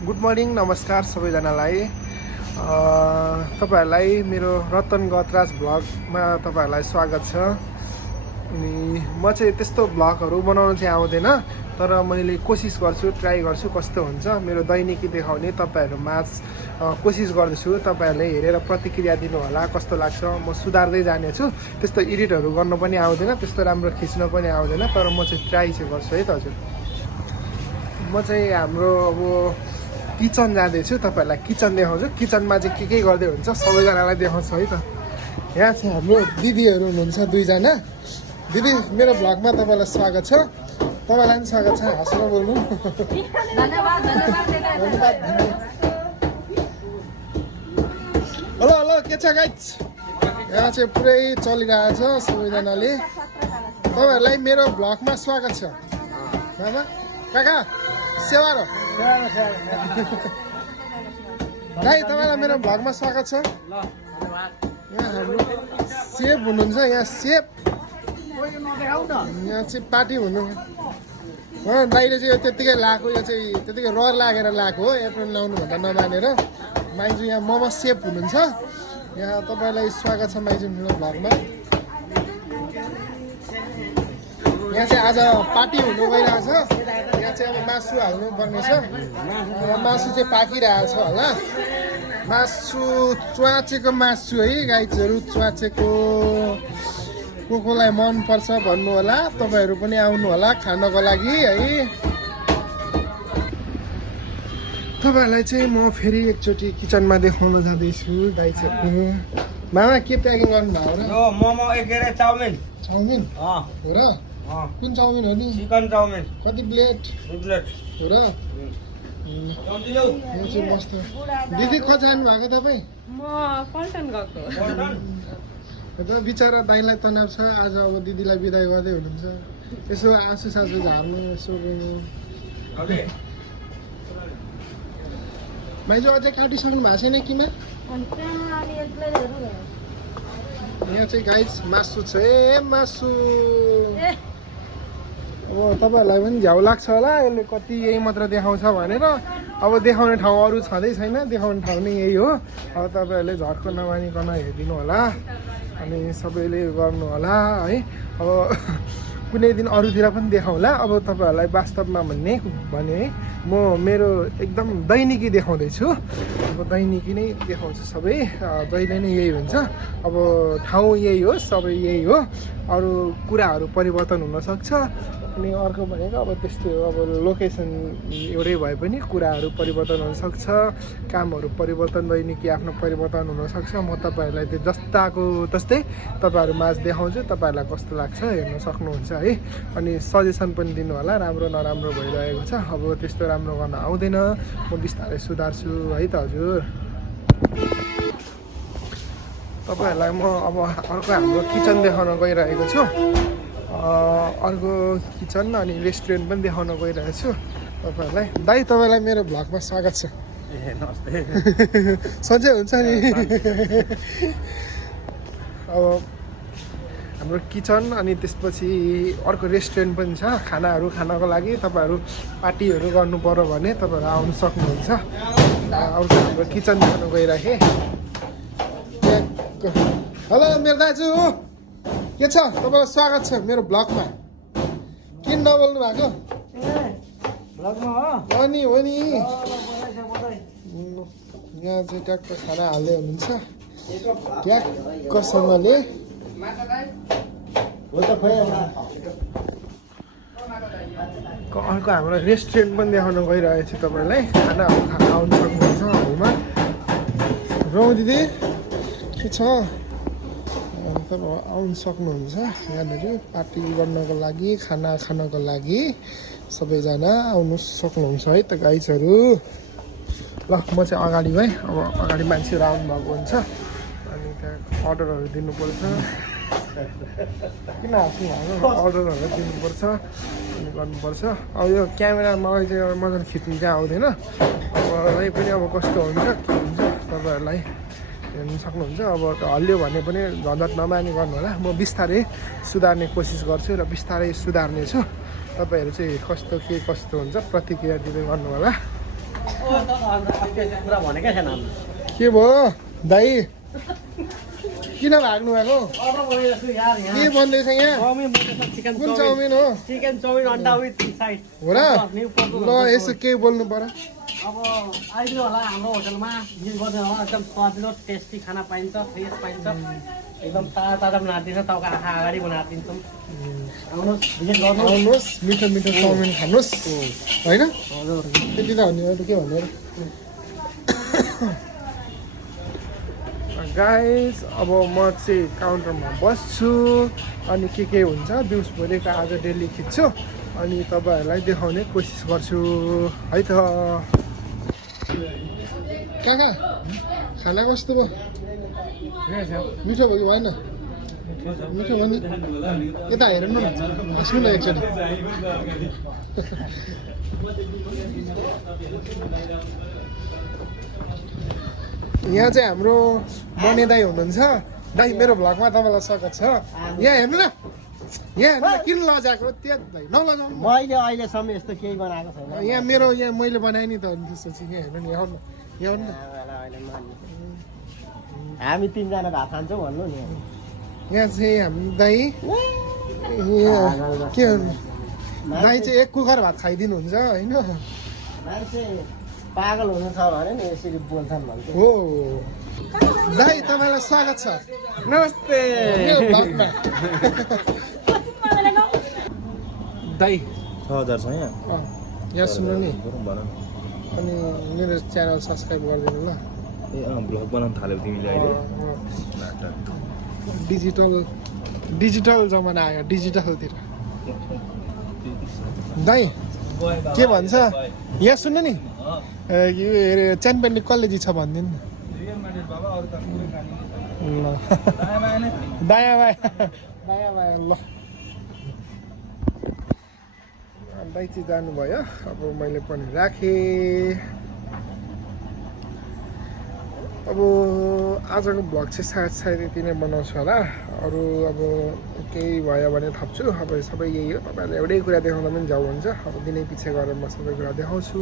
Good morning नमस्कार सबैजनालाई। तपाईहरुलाई मेरो रतन गतराज भ्लगमा तपाईहरुलाई स्वागत छ। अनि म चाहिँ त्यस्तो भ्लगहरु बनाउन चाहिँ आउँदैन, तर मैले कोसिस गर्छु, ट्राई गर्छु कस्तो हुन्छ मेरो दैनिकी देखाउने तपाईहरुमा कोसिस गर्दैछु। तपाईहरुले हेरेर प्रतिक्रिया दिनु होला कस्तो लाग्छ। म सुधार्दै जानेछु। त्यस्तो एडिटहरु गर्न पनि आउँदैन, त्यस्तो राम्रो खिच्न पनि आउँदैन, तर म चाहिँ ट्राई चाहिँ गर्छु है त हजुर। म चाहिँ हाम्रो अब किचन जाँदैछु, तपाईहरुलाई किचन देखाउँछु। किचनमा चाहिँ के गर्दै हुन्छ सबैजनालाई देखाउँछु है त। यहाँ चाहिँ हाम्रो दिदीहरु हुनुहुन्छ दुईजना। दिदी मेरो भ्लगमा तपाईलाई स्वागत छ। तपाईलाई पनि स्वागत छ। हाँसेर बोल्नु। धन्यवाद धन्यवाद। हेलो हेलो के छ गाइज? यहाँ चाहिँ पुरै चलिरहेको छ सबैजनाले। तपाईहरुलाई मेरो भ्लगमा स्वागत छ। मामा काका सेवा र दाइ तपाईलाई मेरो भ्लगमा स्वागत छ। यहाँ हाम्रो सेफ हुनुहुन्छ। यहाँ सेफ यहाँ चाहिँ पार्टी हुनु। दाइले चाहिँ त्यतिकै लाएको, यो चाहिँ त्यतिकै रहर लागेर लाएको हो, एप्रिल लाउनु भन्दा नमानेर। माइजू यहाँ मोमो सेफ हुनुहुन्छ। यहाँ तपाईलाई स्वागत छ माइजू मेरो भ्लगमा। यहाँ चाहिँ आज पार्टी हुनु गइरहेको छ। यहाँ चाहिँ अब मासु हाल्नु पर्ने छ। मासु चाहिँ पाकिरहेको छ होला। मासु च्वाचेको मासु है गाइजहरू, च्वाचेको। कोलाई मन पर्छ भन्नु होला, तपाईहरु पनि आउनु होला खानको लागि है। तपाईहरुलाई चाहिँ म फेरि एकचोटि किचनमा देखाउन जाँदैछु गाइजहरू। मामा के प्याकिङ गर्नु भयो र? यो मोमो एक केरे चाउमिन। चाउमिन हो र? कुन चाउमिन हो नि? Chicken chow mein. कति प्लेट? 2 प्लेट हो र? यो चाहिँ मस्त। दिदी कहाँ जानु भएको तपाईँ? म पल्टन गएको। पल्टन? बिचरा दाइलाई तनाव छ आज। अब दिदीलाई बिदाई गर्दै हुनुहुन्छ। यसो आँसु सासु झार्नु, यसो माइजू अझै काटिसक्नु भएको छैन किमा? यहाँ चाहिँ गाइस मासु छ। मासु अब तपाईहरुलाई पनि झ्याउ लाग्छ होला यसले कति यही मात्र देखाउँछ भनेर। अब देखाउने ठाउँ अरू छँदै छैन, देखाउने ठाउँ नै यही हो। अब तपाईहरुले झर्को नमानिकन हेरिदिनु होला अनि सबैले गर्नु होला है। अब कुनै दिन अरूतिर पनि देखाउँला। अब तपाईहरुलाई वास्तवमा भने म मेरो एकदम दैनिकी देखाउँदैछु। अब दैनिकी नै देखाउँछु सबै, जहिले नै यही हुन्छ। अब ठाउँ यही हो, सबै यही हो। अरू कुराहरू परिवर्तन हुनसक्छ। अनि अर्को भनेको अब त्यस्तै हो। अब लोकेसन एउटै भए पनि कुराहरू परिवर्तन हुनसक्छ, कामहरू परिवर्तन, दैनिकी आफ्नो परिवर्तन हुनसक्छ। म तपाईहरुलाई त्यो जस्ताको तस्तै तपाईहरु माझ देखाउँछु। तपाईहरुलाई कस्तो लाग्छ हेर्न सक्नुहुन्छ है। अनि सजेसन पनि दिनु होला, राम्रो नराम्रो भइरहेको छ। अब त्यस्तो राम्रो गर्न आउँदैन, म बिस्तारै सुधार्छु है त हजुर। तपाईहरुलाई म अब अर्को हाम्रो किचन देखाउन गइरहेको छु। अर्को किचन अनि रेस्टुरेन्ट पनि देखाउन गइरहेको छु तपाईहरुलाई। दाइ तपाईलाई मेरो भ्लगमा स्वागत छ। नमस्ते। सन्चै हुन्छ नि। अब हाम्रो किचन अनि त्यसपछि अर्को रेस्टुरेन्ट पनि छ खानाहरू खानको लागि। तपाईहरु पार्टीहरू गर्नु पर्यो भने तपाईहरु आउन सक्नुहुन्छ। अर्को हाम्रो किचन देखाउन गइराखे। हेलो मेरो दाजु के छ? तपाईलाई स्वागत छ मेरो भ्लगमा। किन नबोल्नु भएको? हो नि हो नि। यहाँ चाहिँ ट्याक्क खाना हाल्दै हुनुहुन्छ ट्याक्कसँगले। अर्को हाम्रो रेस्टुरेन्ट पनि देखाउन गइरहेको छु तपाईँलाई। खानाहरू खान आउनु सक्नुहुन्छ हालमा। रौ दिदी के छ? तपाईँ आउनु सक्नुहुन्छ यहाँनिर पार्टी गर्नको लागि, खाना खानको लागि। सबैजना आउनु सक्नुहुन्छ है त गाइजहरू। ल म चाहिँ अगाडि गएँ। अब अगाडि मान्छेहरू आउनुभएको हुन्छ अनि त्यहाँ अर्डरहरू दिनुपर्छ। किन हाँस्नु भएको? अर्डरहरू दिनुपर्छ अनि गर्नुपर्छ। अब यो क्यामेरा मलाई चाहिँ मजाले खिच्नु चाहिँ आउँदैन। अब पनि अब कस्तो हुन्छ के हुन्छ तपाईँहरूलाई हेर्नु सक्नुहुन्छ। अब हल्लियो भने पनि झन्झट नमानी गर्नु होला। म बिस्तारै सुधार्ने कोसिस गर्छु र बिस्तारै सुधार्नेछु। तपाईहरु चाहिँ कस्तो के कस्तो हुन्छ प्रतिक्रिया दिँदै गर्नु होला। कुरा भनेकै छैन हामीले। के भयो दाइ किन भाग्नु भएको अर्डर गरिरहेको छु यार यहाँ। के बन्दैछ यहाँ चाउमिन बन्दैछ, चिकन कुन चाउमिन। चाउमिन हो चिकन चाउमिन अन्डा विथ साइड। हो र ल यसो केही बोल्नु पर्यो अब आइदिनु होला हाम्रो होटलमा, भिजिट गर्नु होला। एकदम स्वादिलो टेस्टी खाना पाइन्छ, फ्रेस पाइन्छ, एकदम ताजा ताजा बनाएर दिन्छ, तपाईँको आँखा अगाडि बनाएर दिन्छौँ। आउनुहोस् भिजिट गर्नु। आउनुहोस् मिठो मिठो चाउमिन खानुहोस् होइन हजुर। त्यति त भन्ने त के भन्ने गाइस अब म चाहिँ काउन्टरमा बस्छु अनि के हुन्छ दिउँसभरिको आज डेली खिच्छु अनि तपाईँहरूलाई देखाउने कोसिस गर्छु है त काका खाना कस्तो भयो मिठो भयो कि भएन मिठो भयो नि यता हेर्नु न हाँस्नु न एकचोटि यहाँ चाहिँ हाम्रो बने दाई हुनुहुन्छ दाई मेरो भ्लगमा तपाईँलाई स्वागत छ यहाँ हेर्नु न यहाँ हेर्नु न किन लजाएको त्यहाँ दाई नलजाउनु मैले अहिलेसम्म यस्तो केही बनाएको छैन। यहाँ मेरो यहाँ मैले बनाएँ नि त अनि त्यसपछि यहाँ हेर्नु नि यहाँ आउनु यहाँ आउनु न हामी तिनजना भात खान्छौँ भन्नु नि। यहाँ चाहिँ हाम्रो दाई के भन्नु दाई चाहिँ एक कुकर भात खाइदिनुहुन्छ होइन मान्छे पागल हुनु छ भने नि यसरी बोल्छन् भन्छ। हो दाई तपाईँलाई स्वागत छ नमस्ते मेरो भ्लगमा दाई 6000 छ यहाँ यहाँ सुन्नु नि भन अनि मेरो च्यानल सब्सक्राइब गरिदिनु ल ए ब्लग बनाउन थाल्यौ तिमीले अहिले डिजिटल जमाना आयो डिजिटलतिर दाई के भन्छ यहाँ सुन्नु नि यो च्यानपेन्डी कलेजी छ भनिदिनु न ल दायाँ बायाँ ल दाइ चाहिँ जानुभयो अब मैले पनि राखेँ अब आजको भ्लग चाहिँ सायद यति नै बनाउँछु होला अरू अब केही भयो भने थप्छु अब सबै यही हो तपाईँहरूले एउटै कुरा देखाउँदा पनि जाउ हुन्छ अब दिनै पछि गएर म सबै कुरा देखाउँछु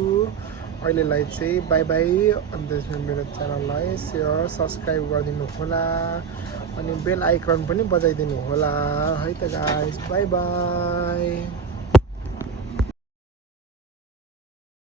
अहिलेलाई चाहिँ बाई बाई अनि त्यसमा मेरो च्यानललाई सेयर सब्सक्राइब गरिदिनु होला अनि बेल आइकन पनि बजाइदिनु होला है त गाइस बाई बाई